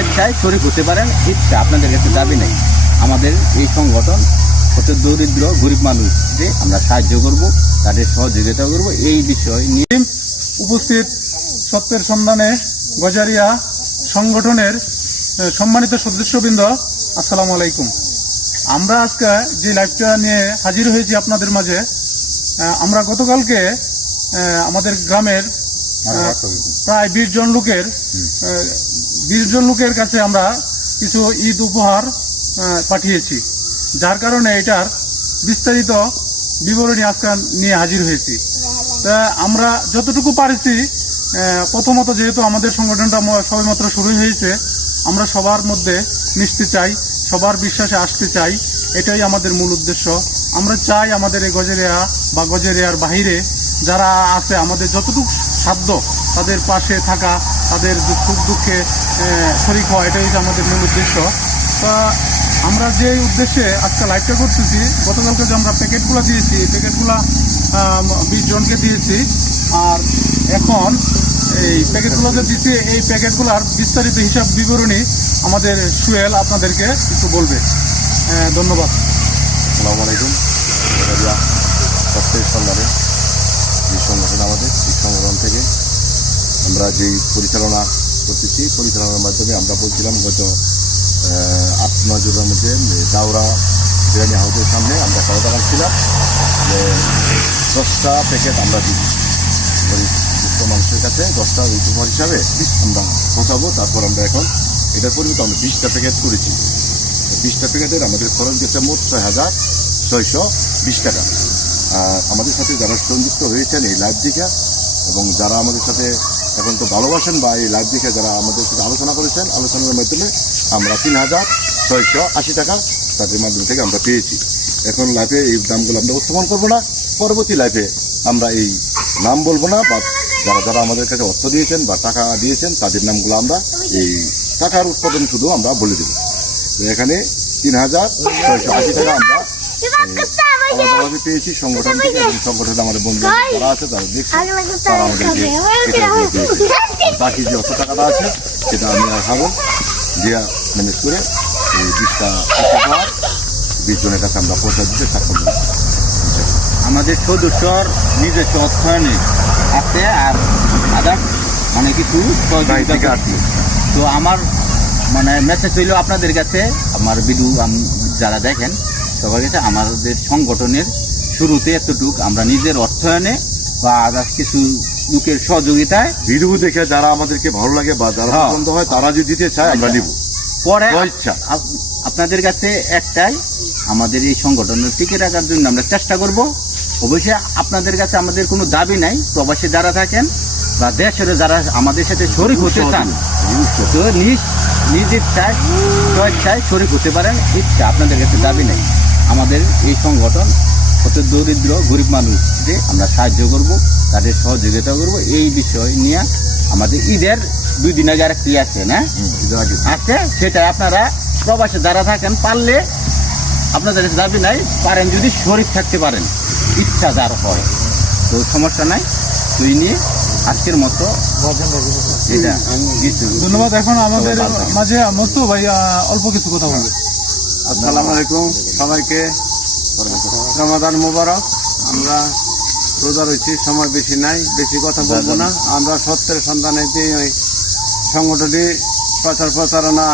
স্বেচ্ছায় শরীক হতে পারেন, ইচ্ছা আপনাদের কাছে দাবি নেই। আমাদের এই সংগঠন হচ্ছে দরিদ্র গরিব মানুষ যে আমরা সাহায্য করব, তাদের সহযোগিতা করব, এই বিষয় নিয়ে উপস্থিত সত্যের সন্ধানে গজারিয়া সংগঠনের সম্মানিত সদস্যবৃন্দ, আসসালামু আলাইকুম। আমরা আজকে যে লাইভটা নিয়ে হাজির হয়েছি আপনাদের মাঝে, আমরা গতকালকে আমাদের গ্রামের প্রায় 20 জন লোকের কাছে আমরা কিছু ঈদ উপহার পাঠিয়েছি, যার কারণে এটার বিস্তারিত বিবরণী আজকে নিয়ে হাজির হয়েছি। তা আমরা যতটুকু পারছি, প্রথমত যেহেতু আমাদের সংগঠনটা সবেমাত্র শুরু হয়েছে, আমরা সবার মধ্যে মিশতে চাই, সবার বিশ্বাসে আসতে চাই, এটাই আমাদের মূল উদ্দেশ্য। আমরা চাই আমাদের এই গজেরিয়া বা গজেরিয়ার বাহিরে যারা আছে, আমাদের যতটুকু সাধ্য তাদের পাশে থাকা, তাদের সুখ দুঃখে শরিক হওয়া, এটাই আমাদের মূল উদ্দেশ্য। তা আমরা যে উদ্দেশ্যে আজকে লাইভটা করতেছি, গতকালকে যে আমরা প্যাকেটগুলো দিয়েছি, এই প্যাকেটগুলো 20 জনকে দিয়েছি। আর এখন এই প্যাকেটগুলো যে দিচ্ছি, এই প্যাকেটগুলোর বিস্তারিত হিসাব বিবরণী আমাদের সুয়েল আপনাদেরকে একটু বলবে। ধন্যবাদ। আসসালামু আলাইকুম। সত্যের সন্ধানে যে সংগঠন, আমাদের এই সংগঠন থেকে আমরা যেই পরিচালনা করতেছি, পরিচালনার মাধ্যমে আমরা বলছিলাম গত 8-9 জনের মধ্যে দাওরা বিরিয়ানি হাউসের সামনে আমরা কথা রাখছিলাম যে 10টা প্যাকেট আমরা দিই দুঃস্থ মানুষের কাছে, 10টা উপহার হিসাবে আমরা পৌঁছাবো। তারপর আমরা এখন এটার পরিবর্তে আমরা 20টা প্যাকেট করেছি। 20টা প্যাকেটের আমাদের খরচ গেছে মোট 6,620 টাকা। আর আমাদের সাথে যারা সংযুক্ত হয়েছেন এই লাইভ দিকে, এবং যারা আমাদের সাথে এখন তো ভালোবাসেন বা এই লাইভ দিকে যারা আমাদের সাথে আলোচনা করেছেন, আলোচনার মাধ্যমে আমরা 3,680 টাকা তাদের মাধ্যম থেকে আমরা পেয়েছি। এখন লাইভে এই দামগুলো আমরা উত্থাপন করবো না, পরবর্তী লাইভে আমরা এই নাম বলবো না, বা যারা যারা আমাদের কাছে অর্থ দিয়েছেন বা টাকা দিয়েছেন তাদের নামগুলো আমরা এই টাকার উৎপাদন শুধু আমরা বলে দেবো। তো এখানে 3,680 টাকা আমরা আলাদাভাবে পেয়েছি সংগঠন থেকে, এবং সংগঠনে আমাদের বন্ধু যারা আছে তারা দেখছে, তারা আমাদেরকে বাকি যে অত টাকাটা আছে সেটা আমি খাবো দিয়া ম্যানেজ করে এই 20টা 20 জনের কাছে আমরা পৌঁছা দিতে সক্ষম হয়েছি। আমাদের সদস্যর নিজস্ব অর্থায়নে আছে, আর আদার্স মানে কিছু সহযোগিতা আছে। তো আমার মানে মেসেজ হইল আপনাদের কাছে, আমার ভিডিও যারা দেখেন সবার কাছে, আমাদের সংগঠনের শুরুতে এতটুক আমরা নিজের অর্থায়নে বা আদার্স কিছু লোকের সহযোগিতায় ভিডিও দেখে যারা আমাদেরকে ভালো লাগে বা যারা পছন্দ হয় তারা যদি দিতে চায় আমরা নিব। পরে আপনাদের কাছে একটাই, আমাদের এই সংগঠনের টিকে রাখার জন্য আমরা চেষ্টা করব। অবশ্যই আপনাদের কাছে আমাদের কোনো দাবি নাই, প্রবাসী যারা থাকেন বা দেশের যারা আমাদের সাথে শরিক হতে চান, তো নিজের স্বেচ্ছায় শরিক হতে পারেন, ইচ্ছা আপনাদের কাছে দাবি নেই। আমাদের এই সংগঠন হচ্ছে দরিদ্র গরিব মানুষ যে আমরা সাহায্য করব, তাদের সহযোগিতা করব, এই বিষয় নিয়ে আমাদের ঈদের 2 দিন আগে আরেকটি আছে না আছে, সেটা আপনারা প্রবাসে যারা থাকেন পারলে আপনাদের কাছে দাবি নাই, পারেন যদি শরিক থাকতে পারেন, ইচ্ছা যার হয় তো সমস্যা নাই। তো এই নিয়ে আজকের মতো এটা ধন্যবাদ। এখন আমাদের মাঝে মস্তু ভাই অল্প কিছু কথা বলবে। আসসালামু আলাইকুম সবাইকে, রমাদান মোবারক। আমরা রোজা রয়েছি, সময় বেশি নাই, বেশি কথা বলবো না। আমরা সত্যের সন্ধানে যে ওই সংগঠনটি প্রচারণা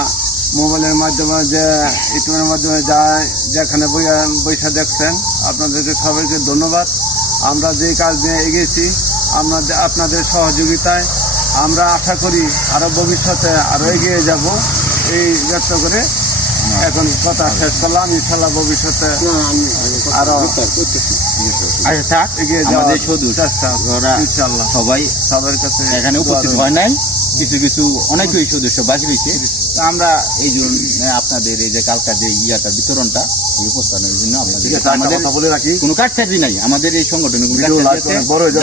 মোবাইলের মাধ্যমে, যে ইউটিউবের মাধ্যমে যায়, যেখানে বৈশা দেখছেন, আপনাদেরকে সবাইকে ধন্যবাদ। আমরা যেই কাজ নিয়ে এগিয়েছি আপনাদের সহযোগিতায় আমরা আশা করি আরো ভবিষ্যতে আরো এগিয়ে যাব, এই ব্যক্ত করে এখন কথা শেষ করলাম। ইনশাল্লাহ ভবিষ্যতে আরো এগিয়ে যাওয়ার চেষ্টা ইনশাল্লাহ। সবাই সবার কাছে এখানে উপস্থিত হয় নাই, কিছু অনেকই সদস্য বাকি রয়েছে। আমরা এই জন্য আপনাদের এই যে কালকা যে ইয়াটা বিতরণটা উপস্থানের জন্য আপনাদের কথা বলে রাখি, কোনো কাটছাড়ি নাই আমাদের এই সংগঠনে,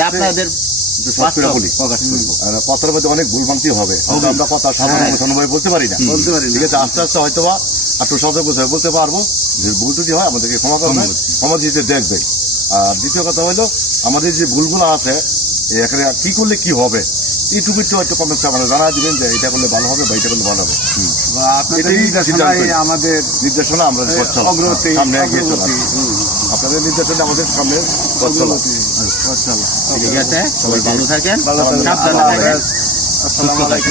আপনাদের কথার মধ্যে অনেক ভুল ভ্রান্তি হবে, আমরা কথা সাধারণভাবে বলতে পারি না, ঠিক আছে। আস্তে আস্তে হয়তো বা একটু সতর্ক হয়ে বলতে পারবো, যে ভুল ত্রুটি হয় আমাদেরকে ক্ষমা করবেন, ক্ষমা দিতে দেখবে। আর দ্বিতীয় কথা হলো, আমাদের যে ভুলগুলো আছে এখানে কি করলে কি হবে এইটুকু হয়তো কমেন্টস আমরা জানা দিবেন যে এটা করলে ভালো হবে বা এটা করলে ভালো হবে। বা আপনাদের এটাই নির্দেশনাই সিদ্ধান্ত। আমাদের নির্দেশনা আমরা পথ চলা। অগ্রগতি সামনে এগিয়ে চলা। অগ্রগতি। আপনাদের নির্দেশনা আমাদের সামনে পথ চলা। ঠিক আছে, সবাই ভালো থাকেন, ভালো থাকবেন। সাবধানে আল্লাহ থাকেন। হাফেজ। আসসালামু আলাইকুম।